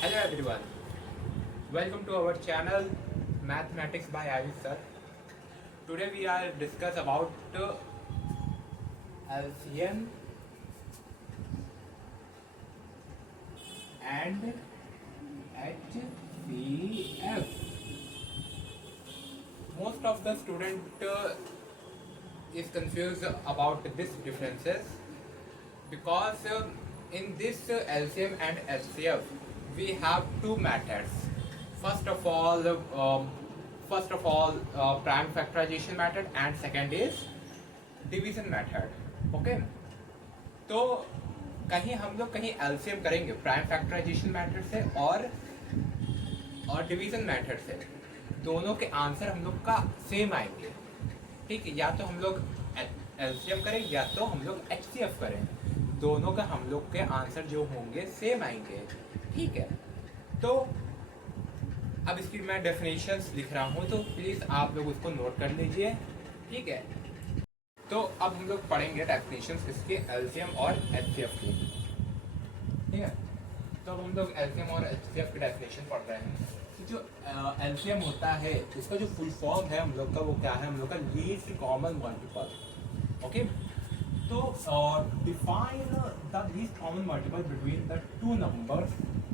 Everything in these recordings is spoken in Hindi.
Hello everyone, welcome to our channel Mathematics by Ayush sir. Today we are discuss about LCM and HCF. Most of the student is confused about these differences because in this LCM and HCF we have two methods. First of all, prime factorization method and second is division method. Okay, तो कहीं हम लोग कहीं एलसीएम करेंगे प्राइम फैक्टराइजेशन मेथड से और डिवीजन मेथड से, दोनों के आंसर हम लोग का सेम आएंगे. ठीक है, या तो हम लोग एलसीएम करें या तो हम लोग एचसीएफ करें, दोनों का हम लोग के आंसर जो होंगे सेम आएंगे. ठीक है, तो अब इसकी मैं डेफिनेशंस लिख रहा हूँ, तो प्लीज़ आप लोग उसको नोट कर लीजिए. ठीक है, तो अब हम लोग पढ़ेंगे डेफिनेशंस इसके एलसीएम और एचसीएफ की. ठीक है, तो अब हम लोग एलसीएम और एचसीएफ की डेफिनेशन पढ़ रहे हैं. तो जो एलसीएम होता है इसका जो फुल फॉर्म है हम लोग का वो क्या है, हम लोग का लीस्ट कॉमन मल्टीपल. ओके, तो define the least common multiple between the two numbers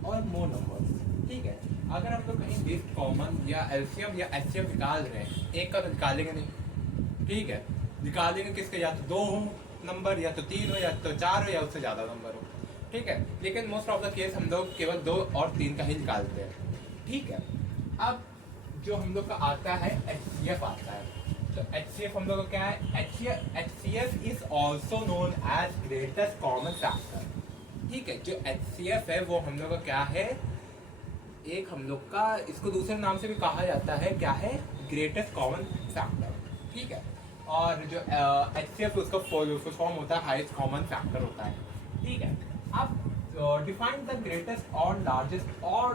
और मोर नंबर्स. ठीक है, अगर हम लोग कहीं लीस्ट कॉमन या एलसीएम या एचसीएफ निकाल रहे हैं, एक का तो निकालेंगे नहीं. ठीक है, निकालेंगे किसके, या तो 2 हो नंबर, या तो 3 हो, या तो 4 हो, या उससे ज़्यादा नंबर हो. ठीक है, लेकिन मोस्ट ऑफ द केस हम लोग केवल 2 और 3 का ही निकालते हैं. ठीक है, अब जो हम लोग का आता है एचसीएफ आता है. तो एचसीएफ हम लोग का क्या है, HCF is also known as greatest common factor. ठीक है, जो एचसीएफ है वो हम लोग का क्या है, एक हम लोग का इसको दूसरे नाम से भी कहा जाता है, क्या है, ग्रेटेस्ट कॉमन फैक्टर. ठीक है, और जो एचसीएफ उसका फुल फॉर्म होता है हाईएस्ट कॉमन फैक्टर होता है. ठीक है, अब डिफाइन द ग्रेटेस्ट और लार्जेस्ट और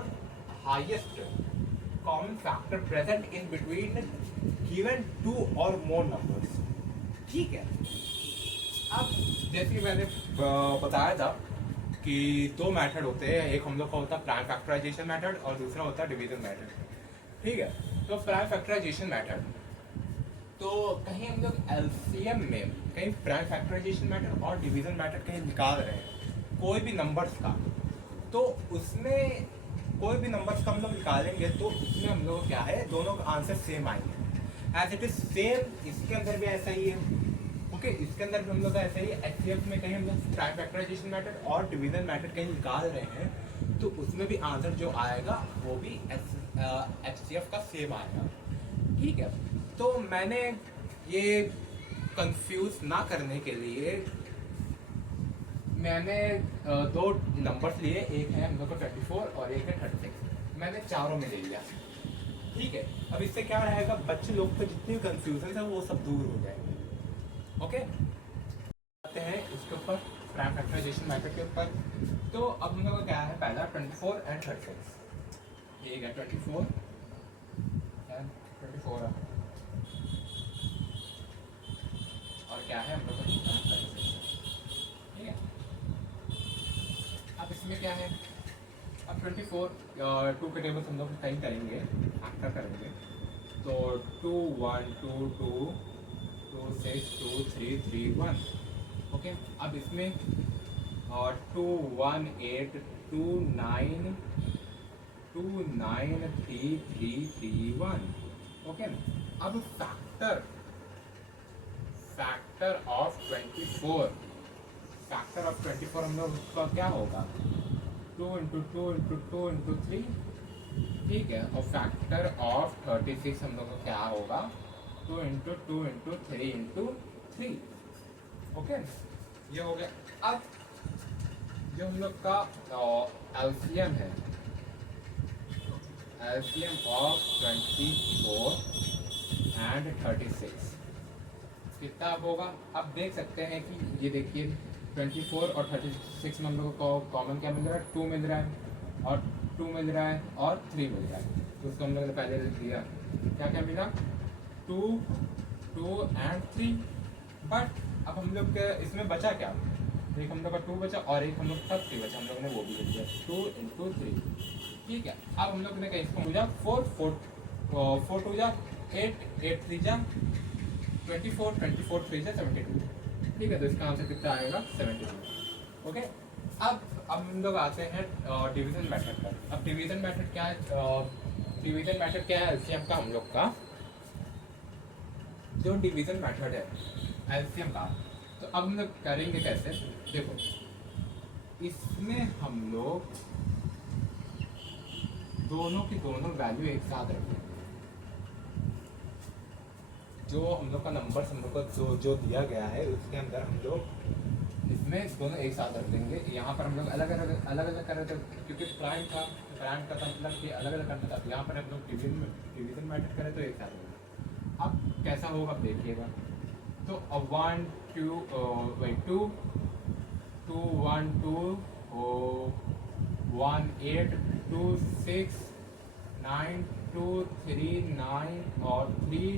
highest common factor present in between given 2 और मोर नंबर्स. ठीक है, अब जैसे कि मैंने बताया था कि 2 मेथड होते हैं, एक हम लोग का होता है प्राइम फैक्टराइजेशन मेथड और दूसरा होता है डिवीजन मेथड. ठीक है, तो प्राइम फैक्टराइजेशन मेथड, तो कहीं हम लोग एलसीएम में कहीं प्राइम फैक्टराइजेशन मेथड और डिवीजन मेथड कहीं निकाल रहे हैं कोई भी नंबर्स का, तो उसमें कोई भी नंबर्स का हम लोग निकालेंगे तो उसमें हम लोग क्या है, दोनों का आंसर सेम आएंगे. एज इट इज सेम इसके अंदर भी ऐसा ही है. ओके, इसके अंदर भी हम लोग का ऐसा ही है. एचसीएफ में कहीं हम लोग प्राइम फैक्टराइजेशन मेथड और डिवीजन मेथड कहीं निकाल रहे हैं तो उसमें भी आंसर जो आएगा वो भी एचसीएफ का सेम आएगा. ठीक है, तो मैंने ये कंफ्यूज ना करने के लिए मैंने 2 नंबर्स लिए, एक है हम लोग का 24 और एक है 36. मैंने चारों में ले लिया. ठीक है, अब इससे क्या रहेगा, बच्चे लोग को जितनी कंफ्यूजन है वो सब दूर हो जाएंगे. ओके, आते हैं इसके ऊपर प्राइम फैक्टराइजेशन मेथड के ऊपर. तो अब हम लोग का क्या है, पहला 24 एंड 36. ठीक है, 24 एंड 24 और क्या है हम लोग का 36. ठीक है, अब इसमें क्या है, अब 24 2 के टेबल्स हम लोग टाइम करेंगे, एक्टर करेंगे. तो 2 1 2 2 2 6 2 3 3 1. ओके, अब इसमें 2 1 8 2 9 2 9 3 3 3 1. ओके, अब फैक्टर ऑफ 24, फैक्टर ऑफ 24 हम लोग का क्या होगा, 2 इंटू 2 इंटू 2 इंटू 3. ठीक है, और फैक्टर ऑफ 36 हम लोग का क्या होगा, 2 इंटू 2 इंटू 3 इंटू 3. ओके, ये हो गया. अब जो हम लोग का एलसीएम है, एलसीएम ऑफ 24 एंड 36 कितना होगा, आप देख सकते हैं कि ये देखिए 24 और 36 में हम लोग को कॉमन क्या मिल रहा है, 2 मिल रहा है और 2 मिल रहा है और 3 मिल रहा है. तो उसको हम लोग ने पहले लिख दिया, क्या क्या मिला, 2 2 एंड 3. बट अब हम लोग के इसमें बचा क्या, एक हम लोग का 2 बचा और एक हम लोग का 3 बचा, हम लोग ने वो भी लिख दिया 2 इंटू 3. ठीक है, अब हम लोग ने कहा इसको मुझे 4 टू जा 8, 8 3 जा 24, 24 3 जा 72। ठीक है, तो इसका आंसर कितना आएगा 72। ओके, अब हम लोग आते हैं डिवीजन मेथड पर। अब डिवीजन मेथड क्या है? डिवीजन मेथड क्या है एलसीएम का? हम लोग का जो डिवीजन मेथड है एलसीएम का, तो अब हम लोग करेंगे कैसे? देखो, इसमें हम लोग दोनों की दोनों वैल्यू एक साथ रखेंगे। जो हम लोग का नंबर हम लोग को जो दिया गया है उसके अंदर हम लोग इसमें दोनों एक साथ रख देंगे। यहाँ पर हम लोग अलग अलग कर रहे थे क्योंकि प्राइम का मतलब कि अलग अलग करना था। यहाँ पर हम लोग डिवीजन मेथड करें तो एक साथ होगा। अब कैसा होगा आप देखिएगा। तो अब 1 2 2 2 1 2 1 8 2 6 9 2 3 9 और 3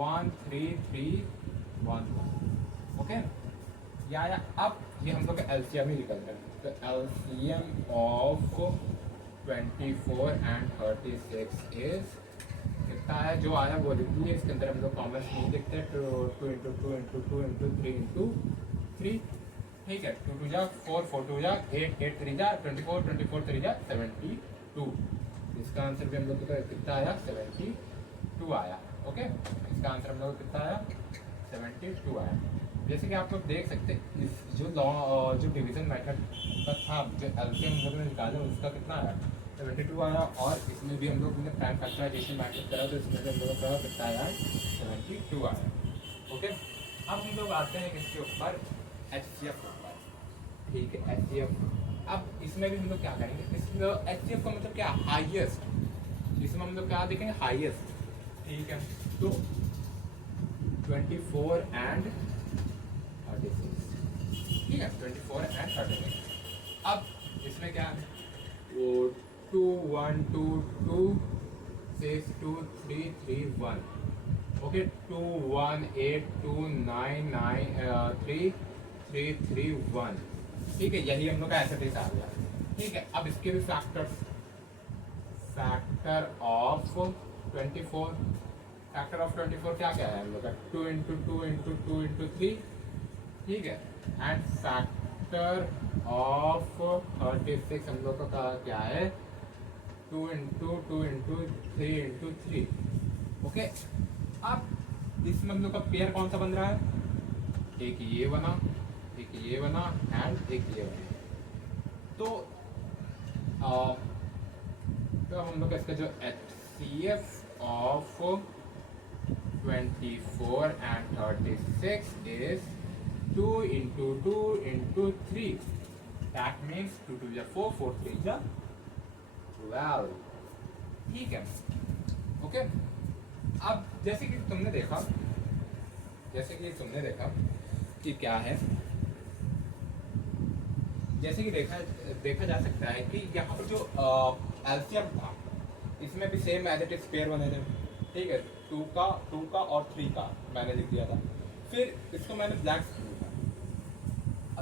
1 3 3 1 1। ओके, या अब ये हम लोग का एलसीएम ही निकल रहा है। तो एलसीएम ऑफ 24 एंड 36 इज कितना है? जो आया वो लिख दिए। इसके अंदर हम लोग कॉमर्स नहीं लिखते। 2 इंटू 2 इंटू 2 इंटू 3 इंटू 3। ठीक है, 2 2 जा 4 4 2 जा 8 8 3 जा 24 24 3 जा 72। इसका आंसर भी हम लोग का कितना आया? 72 आया। ओके, इसका आंसर हम लोग कितना आया? 72 आया। जैसे कि आप लोग देख सकते हैं इस जो डिवीजन मेथड का था, जो एलसीएम हम लोग ने निकाला उसका कितना आया? 72 आया। और इसमें भी हम लोग ने प्राइम फैक्टराइजेशन मेथड करा तो इसमें भी हम लोग का कितना आया? 72 आया। ओके, अब हम लोग आते हैं किसके ऊपर? एचसीएफ के ऊपर। ठीक है, एचसीएफ। अब इसमें भी हम लोग क्या करेंगे? इसमें एचसीएफ का मतलब क्या? हाईएस्ट। इसमें हम लोग क्या देखेंगे? हाईएस्ट। ठीक है, तो 24 एंड 36। ठीक है, 24 एंड 36। अब इसमें क्या है? वो 2 1 2 2 6 2 3 3 1। ओके, 2 1 8 2 9 9 3 3 3 1। ठीक है, यही हम लोग का एसएटीज आ गया। ठीक है, अब इसके भी factors. Factor of 24। Factor of 24 क्या क्या है हम लोग का? 2 इंटू 2 इंटू 2 इंटू 3। ठीक है, एंड फैक्टर ऑफ 36 हम लोग का क्या है? 2 इंटू 2 इंटू 3 इंटू 3। ओके, अब इसमें हम लोग का पेयर कौन सा बन रहा है? एक ये बना, एक ये बना एंड एक ये बना। तो हम लोग इसका जो HCF of 24 and 36 is 2 into 2 into 3. That means 2 2 is 4, 4 3 is 12. ठीक है, ओके। अब जैसे कि तुमने देखा कि क्या है, जैसे कि देखा जा सकता है कि यहाँ पर जो एलसीएम था इसमें भी same as it is pair बने थे। ठीक है, 2 का और 3 का मैंने लिख दिया था। फिर इसको मैंने ब्लैक से लिखा।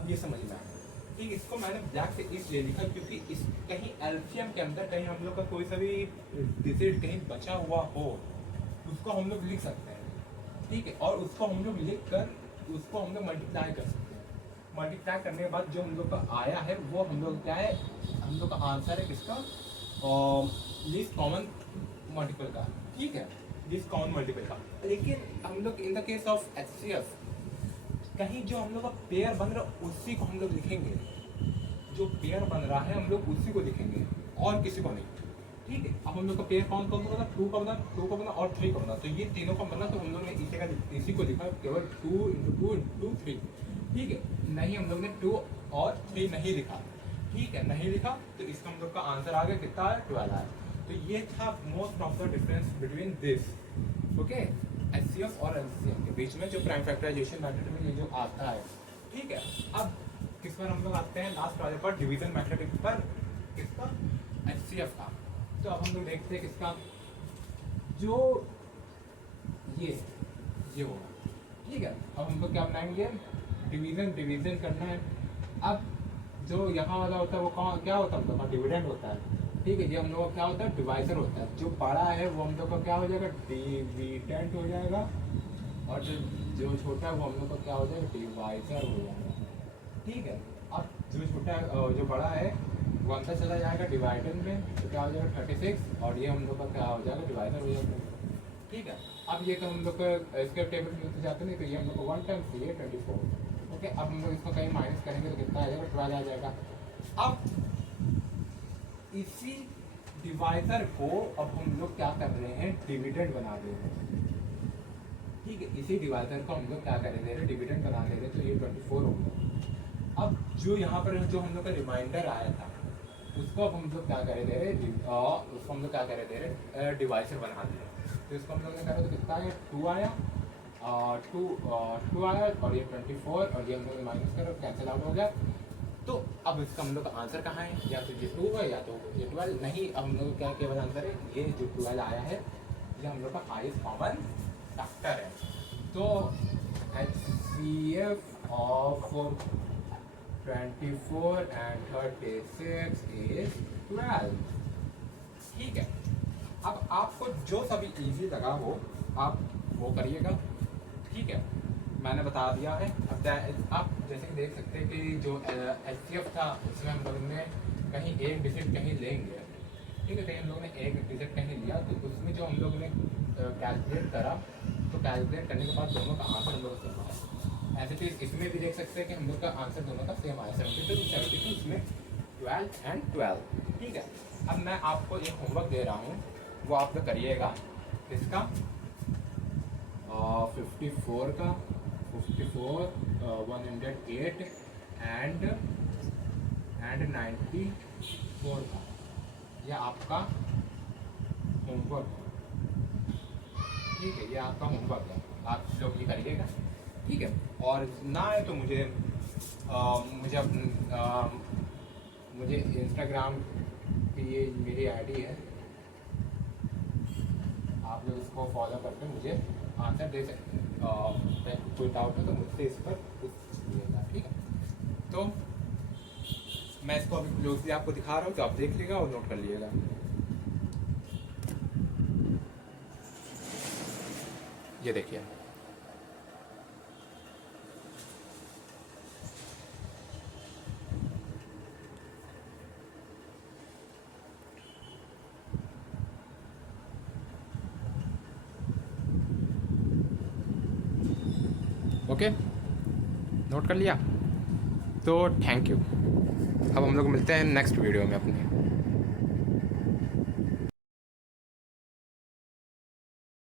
अब ये समझ में आया। ठीक, इसको मैंने ब्लैक से इसलिए लिखा क्योंकि इस कहीं एलसीएम के अंदर कहीं हम लोग का कोई सा भी डिजिट कहीं बचा हुआ हो उसको हम लोग लिख सकते हैं। ठीक है, और उसको हम लोग लिख कर उसको हम लोग मल्टीप्लाई कर सकते हैं। मल्टीप्लाई करने के बाद जो हम लोग का आया है वो हम लोग क्या है? हम लोग का आंसर है किसका? लीस्ट कॉमन मल्टीपल का। ठीक है, लीस्ट कॉमन मल्टीपल का। लेकिन हम लोग in the case of HCF कहीं जो हम लोग का पेयर बन रहा है उसी को हम लोग लिखेंगे। जो पेयर बन रहा है हम लोग उसी को लिखेंगे और किसी को नहीं। ठीक है, अब हम लोग का पेयर कौन कौन सा बना? 2 का बना और 3 का बना। तो ये तीनों का बना तो हम लोग ने इसी को लिखा केवल 2 इंटू 2 इंटू 3। ठीक है, नहीं हम लोग ने 2 और 3 नहीं लिखा। ठीक है, नहीं लिखा तो इसका हम लोग का आंसर आ गया कितना है? 12 है। तो ये था most of the difference between this. Okay, HCF और एलसीएम के बीच में जो प्राइम फैक्टराइजेशन मेथड में ये जो आता है। ठीक है, अब किस पर हम लोग आते हैं? लास्ट वाले पर, डिवीजन मेथड पर। किसका? एचसीएफ का। तो अब हम लोग देखते हैं किसका? जो ये होगा। ठीक है, अब हम लोग क्या बनाएंगे? डिवीजन करना है। अब जो यहाँ वाला होता है वो क्या होता है? मतलब डिविडेंड होता है। ठीक है, ये हम लोग का क्या होता है, डिवाइजर होता है। जो बड़ा है वो हम लोग का क्या हो जाएगा, डिविडेंड हो जाएगा, और जो छोटा है वो हम लोग का क्या हो जाएगा, डिवाइजर हो जाएगा। ठीक है, अब जो छोटा जो बड़ा है वो अंदर चला जाएगा डिवाइडर में, तो क्या हो जाएगा 36, और ये हम लोग का क्या हो जाएगा, डिवाइजर हो जाएगा। ठीक है, अब ये तो हम लोग का इसके टेबल में तो जाते नहीं, तो ये हम लोग को 1 टाइम्स ये 24। ओके, अब हम लोग इसको कहीं माइनस करेंगे तो कितना आ जाएगा, 12 आ जाएगा। अब इसी डिवाइजर को अब हम लोग क्या कर रहे हैं, डिविडेंड बना दे रहे हैं। ठीक है, इसी डिवाइजर को हम लोग क्या कर रहे हैं, डिविडेंड बना दे रहे हैं, तो ये 24 हो गया। अब जो यहाँ पर जो हम लोग का रिमाइंडर आया था उसको अब हम लोग क्या करे दे रहे, उसको हम लोग क्या करे दे रहे, डिवाइजर बना दे रहे। तो इसको हम लोग ने करा तो कितना आया, 2 आया, 2 आया, और ये 24, और ये हम लोग माइनस करो, कैंसिल आउट हो गया। तो अब इसका हम लोग का आंसर कहाँ है, या तो ये 2 है या तो ये 12। नहीं, अब हम लोग क्या केवल आंसर है, ये जो 12 आया है ये हम लोग का हाईएस्ट कॉमन फैक्टर है। तो HCF ऑफ 24 and 36 is 12। ठीक है, अब आपको जो सभी इजी लगा वो आप वो करिएगा। ठीक है, मैंने बता दिया है। अब आप जैसे कि देख सकते हैं कि जो HCF था उसमें हम लोगों ने कहीं एक डिजिट कहीं लेंगे। ठीक है, कहीं हम लोगों ने एक डिजिट कहीं लिया, तो उसमें जो हम लोग ने कैलकुलेट करा, तो कैलकुलेट करने के बाद दोनों का आंसर हम लोग को सेम आया। ऐसे चीज़ इसमें भी देख सकते हैं कि हम लोग का आंसर दोनों का सेम आया, 72 इसमें 12 and 12। ठीक है, अब मैं आपको एक होमवर्क दे रहा हूँ, वो आप लोग करिएगा। इसका 54 का 54 108 एंड 94 का, यह आपका होमवर्क है। ठीक है, ये आपका होमवर्क है, आप लोग ये करिएगा। ठीक है, और ना है तो मुझे मुझे इंस्टाग्राम की ये मेरी आईडी है, आप लोग इसको फॉलो करके मुझे आंसर दे सकते हैं। कोई डाउट है तो मुझसे इस पर पूछ लीजिएगा। ठीक है, तो मैं इसको अभी क्लोजली आपको दिखा रहा हूँ, तो आप देख लीजिएगा और नोट कर लीजिएगा। ये देखिए, ओके, नोट कर लिया। तो थैंक यू। अब हम लोग मिलते हैं नेक्स्ट वीडियो में अपने।